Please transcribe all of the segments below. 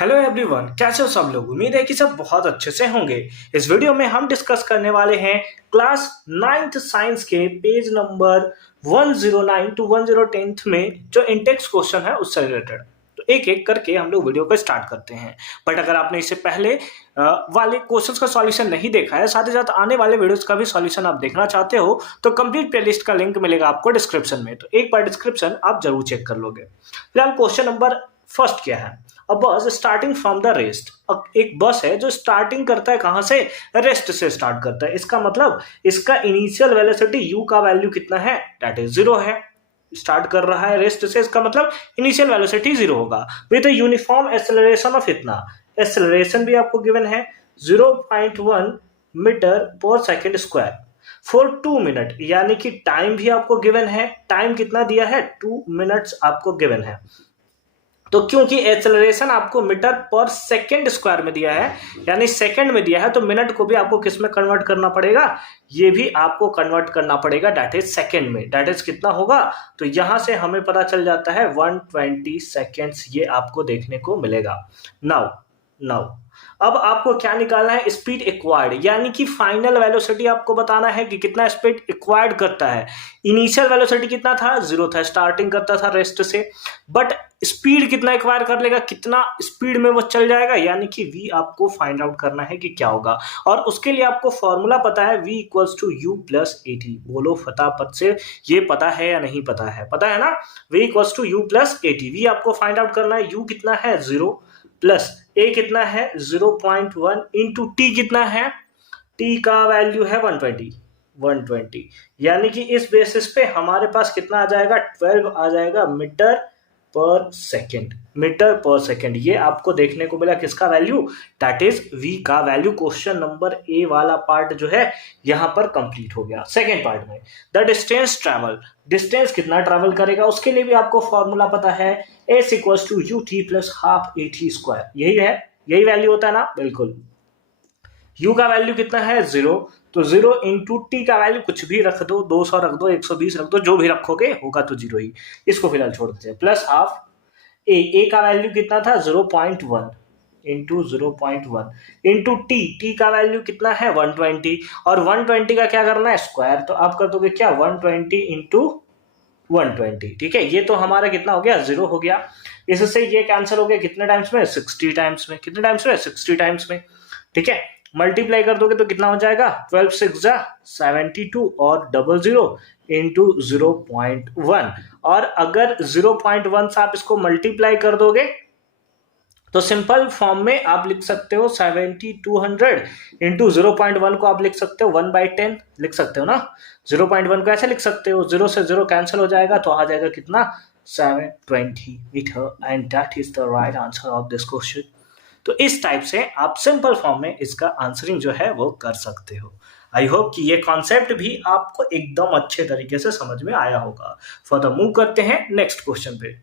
Hello everyone, कैसे हो सब लोग। उम्मीद है कि सब बहुत अच्छे से होंगे। इस वीडियो में हम डिस्कस करने वाले हैं क्लास 9th साइंस के पेज नंबर 109 टू 110 में जो इंटेक्स क्वेश्चन है उससे रिलेटेड। तो एक एक करके हम लोग वीडियो को स्टार्ट करते हैं। बट अगर आपने इससे पहले वाले क्वेश्चंस का सॉल्यूशन नहीं देखा है, साथ ही साथ आने वाले वीडियोस का भी सॉल्यूशन आप देखना चाहते हो, तो कंप्लीट प्लेलिस्ट का लिंक मिलेगा आपको डिस्क्रिप्शन में। तो एक बार डिस्क्रिप्शन आप जरूर चेक कर लोगे। फिलहाल क्वेश्चन नंबर फर्स्ट क्या है। अ बस स्टार्टिंग फ्रॉम द रेस्ट। अब एक बस है जो स्टार्टिंग करता है कहां से, रेस्ट से स्टार्ट करता है। इसका मतलब इसका इनिशियल वेलोसिटी यू का वैल्यू कितना है, दैट इज 0 है। स्टार्ट कर रहा है रेस्ट से, इसका मतलब इनिशियल वेलोसिटी 0 होगा विद यूनिफॉर्म एक्सेलरेशन ऑफ इतना। एक्सेलरेशन भी आपको गिवन है 0.1 मीटर पर सेकेंड स्क्वायर फॉर 2 मिनट, यानी कि टाइम भी आपको गिवन है। टाइम कितना दिया है, 2 मिनट्स आपको गिवन है। तो क्योंकि एक्सेलरेशन आपको मीटर पर सेकेंड स्क्वायर में दिया है, यानी सेकेंड में दिया है, तो मिनट को भी आपको किस में कन्वर्ट करना पड़ेगा, ये भी आपको कन्वर्ट करना पड़ेगा, दैट इज सेकेंड में। दैट इज कितना होगा, तो यहां से हमें पता चल जाता है 120 सेकेंड्स, ये आपको देखने को मिलेगा। नाउ नाउ अब आपको क्या निकालना है, स्पीड एक्वायर्ड, यानी कि फाइनल वेलोसिटी आपको बताना है कि कितना स्पीड एक्वायर्ड करता है। इनिशियल वेलोसिटी कितना था, 0 था, स्टार्टिंग करता था रेस्ट से, बट स्पीड कितना एक्वायर कर लेगा, कितना स्पीड में वो चल जाएगा, यानी कि v आपको फाइंड आउट करना है कि क्या होगा। और उसके लिए आपको फॉर्मूला पता है, v equals to u plus a t. बोलो फटाफट से, ये पता है या नहीं पता है, पता है ना। v equals to u plus a t. V आपको फाइंड आउट करना है, u कितना है 0 प्लस a कितना है 0.1 इंटू टी कितना है, t का वैल्यू है 120, यानी कि इस बेसिस पे हमारे पास कितना आ जाएगा, 12 आ जाएगा मीटर पर सेकेंड। मीटर पर सेकेंड ये आपको देखने को मिला, किसका वैल्यू, दैट इज v का वैल्यू। क्वेश्चन नंबर ए वाला पार्ट जो है यहां पर कंप्लीट हो गया। सेकेंड पार्ट में द डिस्टेंस ट्रेवल, डिस्टेंस कितना ट्रेवल करेगा, उसके लिए भी आपको फॉर्मूला पता है, s equals to u t plus half a t square. यही है, यही वैल्यू होता है ना, बिल्कुल। u का वैल्यू कितना है 0, तो 0 इंटू टी का वैल्यू कुछ भी रख दो, 200 रख दो, 120 रख दो, जो भी रखोगे होगा तो 0 ही। इसको फिलहाल छोड़ देते हैं। प्लस हाफ ए का वैल्यू कितना था 0.1 इंटू 0.1 इंटू टी का वैल्यू कितना है 120, और 120 का क्या करना है, स्क्वायर। तो आप कर दोगे क्या, 120 इंटू 120। ठीक है, ये तो हमारा कितना हो गया, 0 हो गया। इससे ये कैंसिल हो गया कितने टाइम्स में, 60 टाइम्स में। कितने टाइम्स में, 60 टाइम्स में। ठीक है, मल्टीप्लाई कर दोगे तो कितना हो जाएगा, 12 6 72 और 00 इंटू 0.1। और अगर 0.1 से आप इसको मल्टीप्लाई कर दोगे तो सिंपल फॉर्म में आप लिख सकते हो 7200 इंटू 0.1 को आप लिख सकते हो 1/10 लिख सकते हो ना। 0.1 को ऐसे लिख सकते हो, 0 से 0 कैंसिल हो जाएगा तो आ जाएगा कितना, 720 metre. And that is the right answer of this question. तो इस टाइप से आप सिंपल फॉर्म में इसका आंसरिंग जो है वो कर सकते हो। आई होप कि ये कॉन्सेप्ट भी आपको एकदम अच्छे तरीके से समझ में आया होगा। फर्दर मूव करते हैं नेक्स्ट क्वेश्चन पे।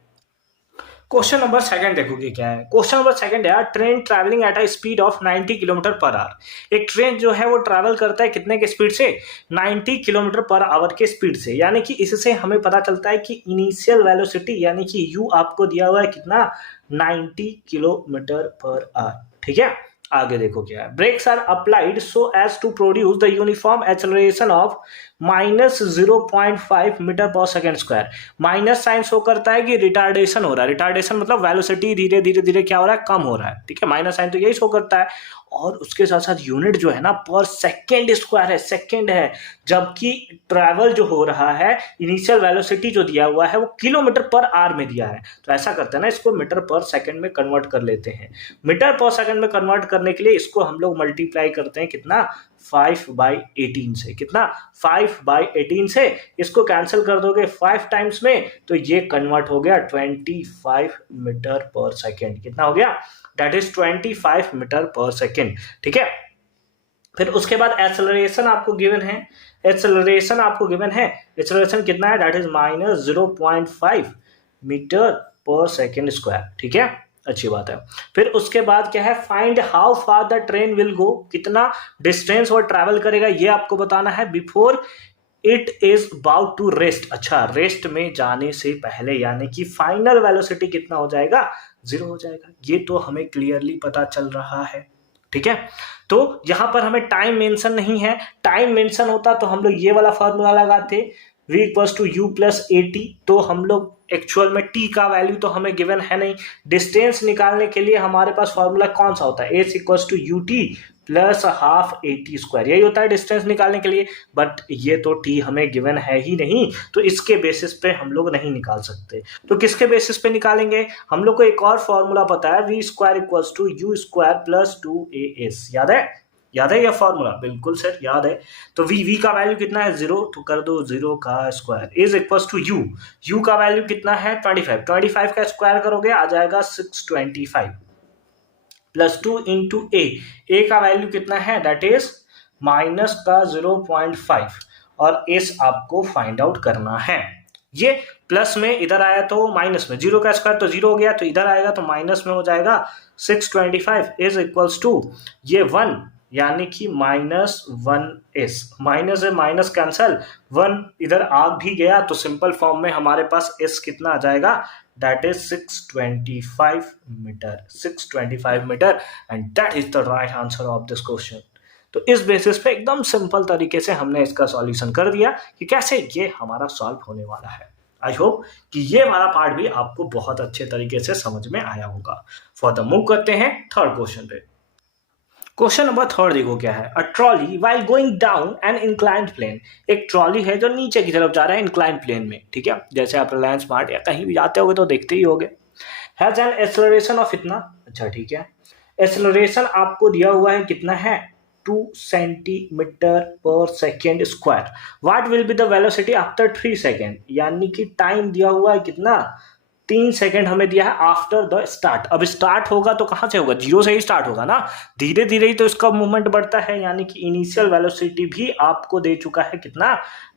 क्वेश्चन नंबर सेकंड देखोगे क्या है। क्वेश्चन नंबर सेकंड है, train travelling at a speed of 90 kilometre per hour. एक ट्रेन जो है वो ट्रैवल करता है कितने के स्पीड से, 90 किलोमीटर पर आवर के स्पीड से। यानी कि इससे हमें पता चलता है कि इनिशियल वेलोसिटी यानी कि u आपको दिया हुआ है कितना, 90 किलोमीटर पर आवर। ठीक है, आगे देखो क्या है। Brakes are applied so as to produce the uniform acceleration of -0.5 meter पर second square. Minus sign show करता है कि रिटार्डेशन हो रहा है। रिटार्डेशन मतलब वेलोसिटी धीरे धीरे धीरे क्या हो रहा है, कम हो रहा है। ठीक है, माइनस साइन तो यही शो करता है। और उसके साथ साथ यूनिट जो है ना पर सेकेंड स्क्वायर है, सेकेंड है, जबकि ट्रैवल जो हो रहा है इनिशियल वेलोसिटी जो दिया हुआ है वो किलोमीटर पर आवर में दिया है। तो ऐसा करते हैं ना, इसको मीटर पर सेकेंड में कन्वर्ट कर लेते हैं। मीटर पर सेकेंड में कन्वर्ट करने के लिए इसको हम लोग मल्टीप्लाई करते हैं कितना, 5/18 से। कितना, 5/18 से। इसको कैंसिल कर दोगे 5 टाइम्स में तो ये कन्वर्ट हो गया 25 मीटर पर सेकेंड। कितना हो गया, दैट इज 25 मीटर पर सेकेंड। ठीक है, फिर उसके बाद एक्सेलरेशन आपको गिवन है, एक्सेलरेशन आपको गिवन है, एक्सेलरेशन कितना है, दैट इज -0.5 मीटर पर सेकेंड स्क्वायर। ठीक है, अच्छी बात है। फिर उसके बाद क्या है, find how far the train will go, कितना डिस्टेंस वो ट्रैवल करेगा ये आपको बताना है before it is about to rest. अच्छा, रेस्ट में जाने से पहले, यानी कि फाइनल वेलोसिटी कितना हो जाएगा, 0 हो जाएगा। ये तो हमें क्लियरली पता चल रहा है, ठीक है। तो यहां पर हमें टाइम मेंशन नहीं है, टाइम मेंशन होता तो हम लोग ये वाला फॉर्मूला लगाते v equals to u plus a t. तो हम लोग एक्चुअल में t का वैल्यू तो हमें गिवन है नहीं, डिस्टेंस निकालने के लिए हमारे पास फॉर्मूला कौन सा होता है, s equals to u t plus half a t square, यही होता है डिस्टेंस निकालने के लिए। बट ये तो t हमें गिवन है ही नहीं, तो इसके बेसिस पे हम लोग नहीं निकाल सकते। तो किसके बेसिस पे निकालेंगे, हम लोग को एक और फॉर्मूला पता है, v square equals to u square plus 2as, याद है, याद है यह फॉर्मूला, बिल्कुल सर याद है। तो v का वैल्यू कितना है 0, तो कर दो 0 का square, is equals to u का वैल्यू कितना है 25 का स्क्वायर करोगे आ जाएगा 625 प्लस 2 इंटू ए का वैल्यू कितना है, दैट इज माइनस का 0.5 और एस आपको फाइंड आउट करना है। ये प्लस में इधर आया तो माइनस में, 0 का स्क्वायर तो 0 हो गया, तो इधर आएगा तो माइनस में हो जाएगा 625 इज इक्वल्स टू ये 1 यानी कि -1s, माइनस है माइनस कैंसल, 1 इधर आ भी गया तो सिंपल फॉर्म में हमारे पास s कितना आ जाएगा, दैट इज 625 metre and that is the right answer of this question. तो इस बेसिस पे एकदम सिंपल तरीके से हमने इसका सॉल्यूशन कर दिया कि कैसे ये हमारा सॉल्व होने वाला है। आई होप कि ये वाला पार्ट भी आपको बहुत अच्छे तरीके से समझ में आया होगा। फॉर द मूव करते हैं थर्ड क्वेश्चन पे। क्वेश्चन नंबर 3 देखो क्या है, a trolley while going down an inclined plane, एक ट्रॉली है जो नीचे की तरफ जा रहा है इंक्लाइंड प्लेन में, ठीक है, जैसे आप रिलायंस स्मार्ट या कहीं भी जाते होगे तो देखते ही होगे। हैज एन एक्सेलरेशन ऑफ इतना, अच्छा ठीक है, एक्सेलरेशन आपको दिया हुआ है कितना है 2 सेंटीमीटर पर second square, what will be the velocity after 3 second, यानी कि टाइम दिया हुआ है कितना 3 सेकेंड हमें दिया है आफ्टर द स्टार्ट। अब स्टार्ट होगा तो कहां से होगा, 0 से ही स्टार्ट होगा ना, धीरे धीरे ही तो इसका मूवमेंट बढ़ता है, यानी कि इनिशियल वेलोसिटी भी आपको दे चुका है कितना,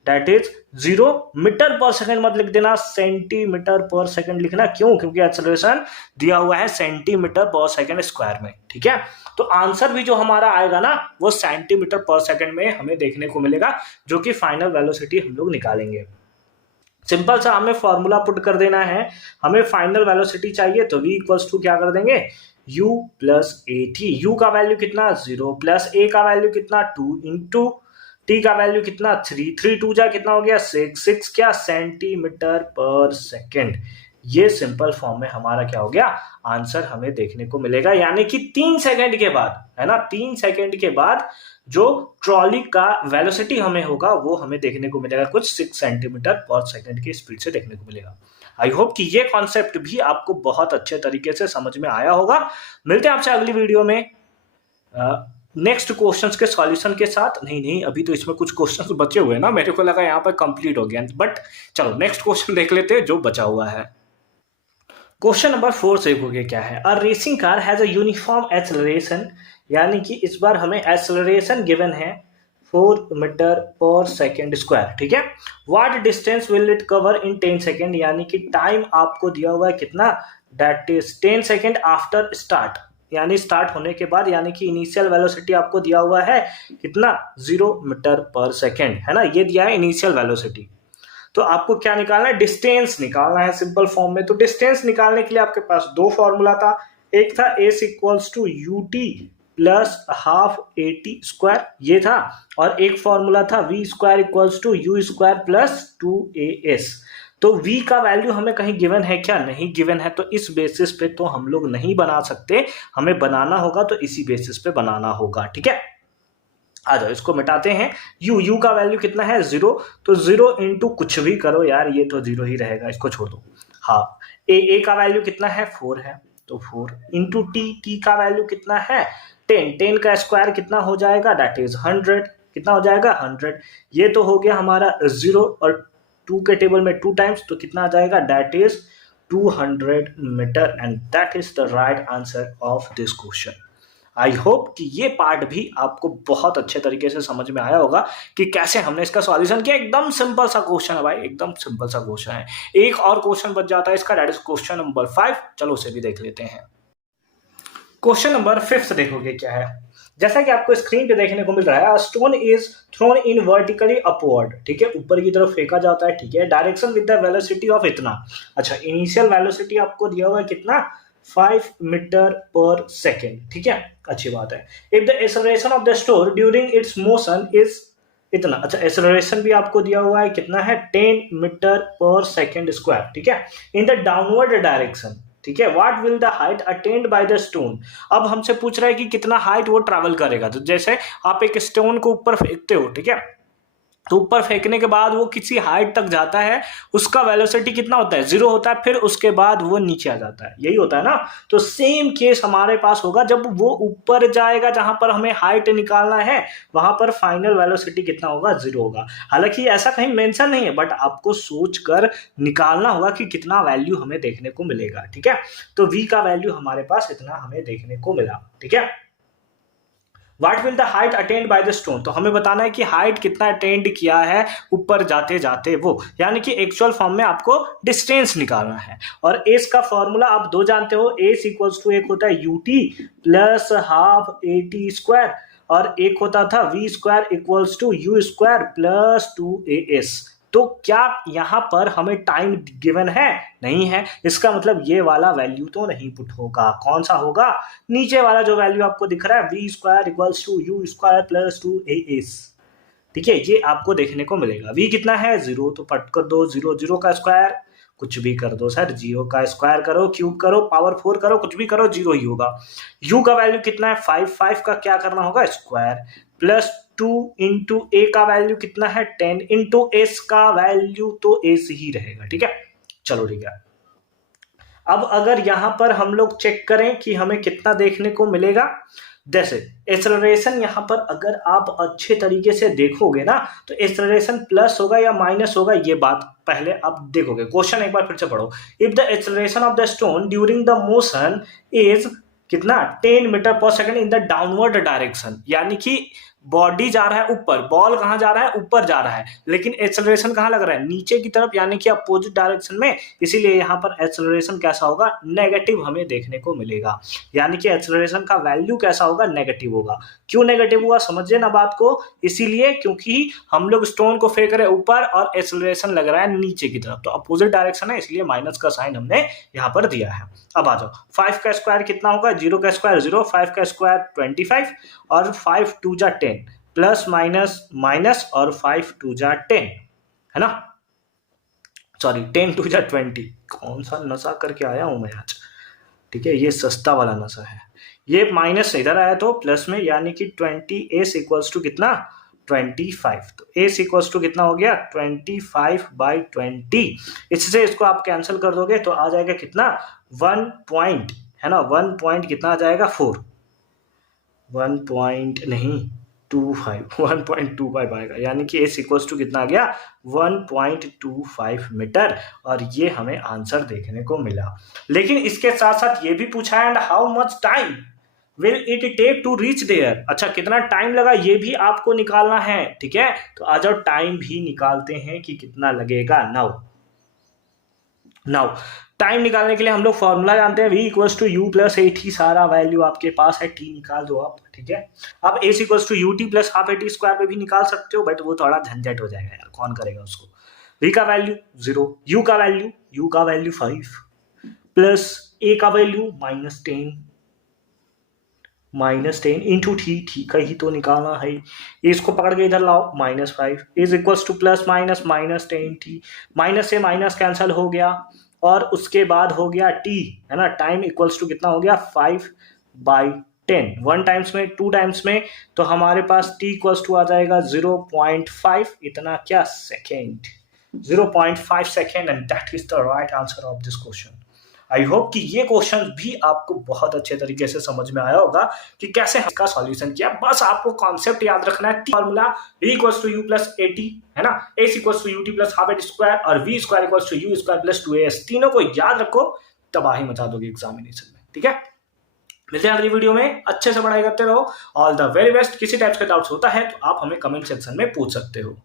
दैट इज 0 मीटर पर सेकेंड मत लिख देना, सेंटीमीटर पर सेकेंड लिखना, क्यों, क्योंकि एक्सेलरेशन दिया हुआ है सेंटीमीटर पर सेकेंड स्क्वायर में, ठीक है। तो आंसर भी जो हमारा आएगा ना वो सेंटीमीटर पर सेकेंड में हमें देखने को मिलेगा, जो कि फाइनल वेलोसिटी हम लोग निकालेंगे। सिंपल सा हमें फॉर्मूला पुट कर देना है, हमें फाइनल वेलोसिटी चाहिए तो v इक्वल्स टू क्या कर देंगे u plus a T, you का वैल्यू कितना 0 प्लस a का वैल्यू कितना 2 इंटू t का वैल्यू कितना 3, 3 2 जा कितना हो गया 6 क्या सेंटीमीटर पर सेकेंड। ये सिंपल फॉर्म में हमारा क्या हो गया आंसर हमें देखने को मिलेगा, यानी कि 3 सेकेंड के बाद, है ना, 3 सेकेंड के बाद जो ट्रॉली का वेलोसिटी हमें होगा वो हमें देखने को मिलेगा कुछ 6 सेंटीमीटर पर सेकेंड की स्पीड से देखने को मिलेगा। आई होप कि ये कॉन्सेप्ट भी आपको बहुत अच्छे तरीके से समझ में आया होगा। मिलते हैं आपसे अगली वीडियो में नेक्स्ट क्वेश्चंस के सॉल्यूशन के साथ। नहीं अभी तो इसमें कुछ क्वेश्चंस बचे हुए हैं ना, मेरे को लगा यहाँ पर कंप्लीट हो गया, बट चलो नेक्स्ट क्वेश्चन देख लेते हैं जो बचा हुआ है। क्वेश्चन नंबर 4 से देखोगे क्या है, अ racing car has a uniform acceleration, यानी कि इस बार हमें एक्सेलरेशन गिवन है 4 मीटर पर सेकेंड स्क्वायर, ठीक है। What distance will it cover in 10 second, यानी कि टाइम आपको दिया हुआ है कितना, that is 10 second after start, यानी स्टार्ट होने के बाद, यानी कि इनिशियल वेलोसिटी आपको दिया हुआ है कितना 0 मीटर पर सेकेंड, है ना, ये दिया है इनिशियल वेलोसिटी। तो आपको क्या निकालना है, डिस्टेंस निकालना है सिंपल फॉर्म में। तो डिस्टेंस निकालने के लिए आपके पास 2 फॉर्मूला था, एक था s equals to u t plus half a t square, ये था, और एक फॉर्मूला था v square equals to u square plus 2as। तो v का वैल्यू हमें कहीं गिवन है क्या, नहीं गिवन है, तो इस बेसिस पे तो हम लोग नहीं बना सकते, हमें बनाना होगा तो इसी बेसिस पे बनाना होगा, ठीक है। आ जाओ इसको मिटाते हैं, u का वैल्यू कितना है 0, तो 0 इंटू कुछ भी करो यार, ये तो 0 ही रहेगा, इसको छोड़ दो। हाँ, a का वैल्यू कितना है 4 है, तो 4 इंटू t का वैल्यू कितना है 10 का स्क्वायर कितना हो जाएगा, दैट इज 100, कितना हो जाएगा 100। ये तो हो गया हमारा 0 और 2 के टेबल में 2 टाइम्स, तो कितना आ जाएगा, दैट इज 200 metre and that is the right answer of this question. I hope कि ये पार्ट भी आपको बहुत अच्छे तरीके से समझ में आया होगा कि कैसे हमने इसका सॉल्यूशन किया। एकदम सिंपल सा क्वेश्चन है भाई, एकदम सिंपल सा क्वेश्चन है। एक और क्वेश्चन बच जाता है इसका, दैट इज क्वेश्चन नंबर 5, चलो उसे भी देख लेते हैं। क्वेश्चन नंबर 5 देखोगे क्या है, जैसा कि आपको स्क्रीन पे देखने को मिल रहा है, stone is thrown in vertically upward, ठीक है, ऊपर की तरफ फेंका जाता है, ठीक है, direction with the velocity of इतना। अच्छा, इनिशियल वेलोसिटी आपको दिया हुआ है कितना 5 मीटर पर सेकेंड, ठीक है, अच्छी बात है। If the acceleration of the stone during its motion is इतना, अच्छा एक्सेलरेशन भी आपको दिया हुआ है, कितना है 10 मीटर पर सेकेंड स्क्वायर, ठीक है, इन द डाउनवर्ड डायरेक्शन, ठीक है। What will the height attend by the stone, अब हमसे पूछ रहा है कि कितना हाइट वो ट्रैवल करेगा। तो जैसे आप एक स्टोन को ऊपर फेंकते हो, ठीक है, तो ऊपर फेंकने के बाद वो किसी हाइट तक जाता है, उसका वेलोसिटी कितना होता है, 0 होता है, फिर उसके बाद वो नीचे आ जाता है, यही होता है ना। तो सेम केस हमारे पास होगा, जब वो ऊपर जाएगा जहां पर हमें हाइट निकालना है, वहां पर फाइनल वेलोसिटी कितना होगा, 0 होगा। हालांकि ऐसा कहीं मेंशन नहीं है, बट आपको सोचकर निकालना होगा कि कितना वैल्यू हमें देखने को मिलेगा, ठीक है। तो v का वैल्यू हमारे पास इतना हमें देखने को मिला, ठीक है। What will the height attained by the stone, तो हमें बताना है कि हाइट कितना अटेंड किया है ऊपर जाते जाते वो, यानी कि एक्चुअल फॉर्म में आपको डिस्टेंस निकालना है। और एस का फॉर्मूला आप दो जानते हो, एस इक्वल्स टू एक होता है u t plus half a t square, और एक होता था v square equals to u square plus 2as। तो क्या यहाँ पर हमें टाइम गिवन है, नहीं है, इसका मतलब ये वाला वैल्यू तो नहीं पुट होगा। कौन सा होगा, नीचे वाला जो वैल्यू आपको दिख रहा है v square equals to u square plus 2as, ठीक है, ये आपको देखने को मिलेगा। v कितना है 0, तो पट कर दो 0, 0 का स्क्वायर कुछ भी कर दो सर, 0 का स्क्वायर करो, क्यूब करो, पावर 4 करो, कुछ भी करो, 0 ही होगा। u का वैल्यू कितना है 5, 5 का क्या करना होगा स्क्वायर, प्लस 2 इंटू a का वैल्यू कितना है 10, इंटू s का वैल्यू तो s ही रहेगा, ठीक है। चलो ठीक है, अब अगर यहां पर हम लोग चेक करें कि हमें कितना देखने को मिलेगा, जैसे एक्सेलरेशन यहां पर अगर आप अच्छे तरीके से देखोगे ना, तो एक्सेलरेशन प्लस होगा या माइनस होगा, ये बात पहले आप देखोगे। क्वेश्चन एक बार फिर से पढ़ो, if the acceleration of the stone during the motion is कितना 10 मीटर पर second in the downward direction, यानी कि बॉडी जा रहा है ऊपर, बॉल कहां जा रहा है, ऊपर जा रहा है, लेकिन एक्सेलरेशन कहां लग रहा है, नीचे की तरफ, यानी कि अपोजिट डायरेक्शन में, इसीलिए यहां पर एक्सेलरेशन कैसा होगा, नेगेटिव हमें देखने को मिलेगा। यानी कि एक्सेलरेशन का वैल्यू कैसा होगा, नेगेटिव होगा। क्यों नेगेटिव हुआ, समझिए ना बात को, इसीलिए क्योंकि हम लोग स्टोन को फेंक रहे ऊपर और एक्सेलरेशन लग रहा है नीचे की तरफ, तो अपोजिट डायरेक्शन है, इसलिए माइनस का साइन हमने यहाँ पर दिया है। अब आ जाओ, 5 का स्क्वायर कितना होगा, 0 का स्क्वायर 0, 5 का स्क्वायर 25, और 5 2 जा 10, प्लस माइनस माइनस, और 5 2 जा 10, है ना, सॉरी 10 2 जा 20, कौन सा नशा करके आया हूं मैं आज, ठीक है, ये सस्ता वाला नशा है। ये माइनस इधर आया तो प्लस में, यानी कि 20s इक्वल्स टू कितना 25, तो s इक्वल्स टू कितना हो गया 25/20। इससे इसको आप कैंसिल कर दोगे तो आ जाएगा कितना 1 पॉइंट, है ना, 1 पॉइंट कितना आ जाएगा 4, 1 पॉइंट नहीं 1.25 आएगा, यानी कि s इक्वल्स टू कितना आ गया 1.25 मीटर, और ये हमें आंसर देखने को मिला। लेकिन इसके साथ साथ ये भी पूछा है, and how much time will it take to reach there, अच्छा कितना टाइम लगा ये भी आपको निकालना है, ठीक है। तो आ जाओ टाइम भी निकालते हैं कि कितना लगेगा। नाउ टाइम निकालने के लिए हम लोग फॉर्मूला जानते हैं, v equals to u plus a t, सारा वैल्यू आपके पास है, t निकाल दो आप, ठीक है। अब s equals to u t plus half a t square पे भी निकाल सकते हो, बट वो थोड़ा झंझट हो जाएगा यार, कौन करेगा उसको। v का वैल्यू 0, u का वैल्यू 5, प्लस a का वैल्यू -10 इंटू टी का ही तो निकालना है, इसको पकड़ के इधर लाओ -5 is equals two plus minus -10t, minus से माइनस कैंसिल हो गया, और उसके बाद हो गया t, है ना, टाइम इक्वल्स टू कितना हो गया 5/10, 1 टाइम्स में 2 टाइम्स में, तो हमारे पास t इक्वल्स टू आ जाएगा 0.5, इतना क्या second, 0.5 second, and that is the right answer of this question. I hope कि ये क्वेश्चन भी आपको बहुत अच्छे तरीके से समझ में आया होगा कि कैसे इसका सॉल्यूशन किया। बस आपको कॉन्सेप्ट याद रखना है, formula v equals to u plus a t, है ना, s equals to u t plus half a t square, और v square equals to u square plus 2as, तीनों को याद रखो, तबाही मचा दोगे एग्जामिनेशन में, ठीक है। मिलते हैं अगली वीडियो में, अच्छे से पढ़ाई करते रहो, ऑल द वेरी बेस्ट। किसी टाइप का डाउट्स होता है तो आप हमें कमेंट सेक्शन में पूछ सकते हो।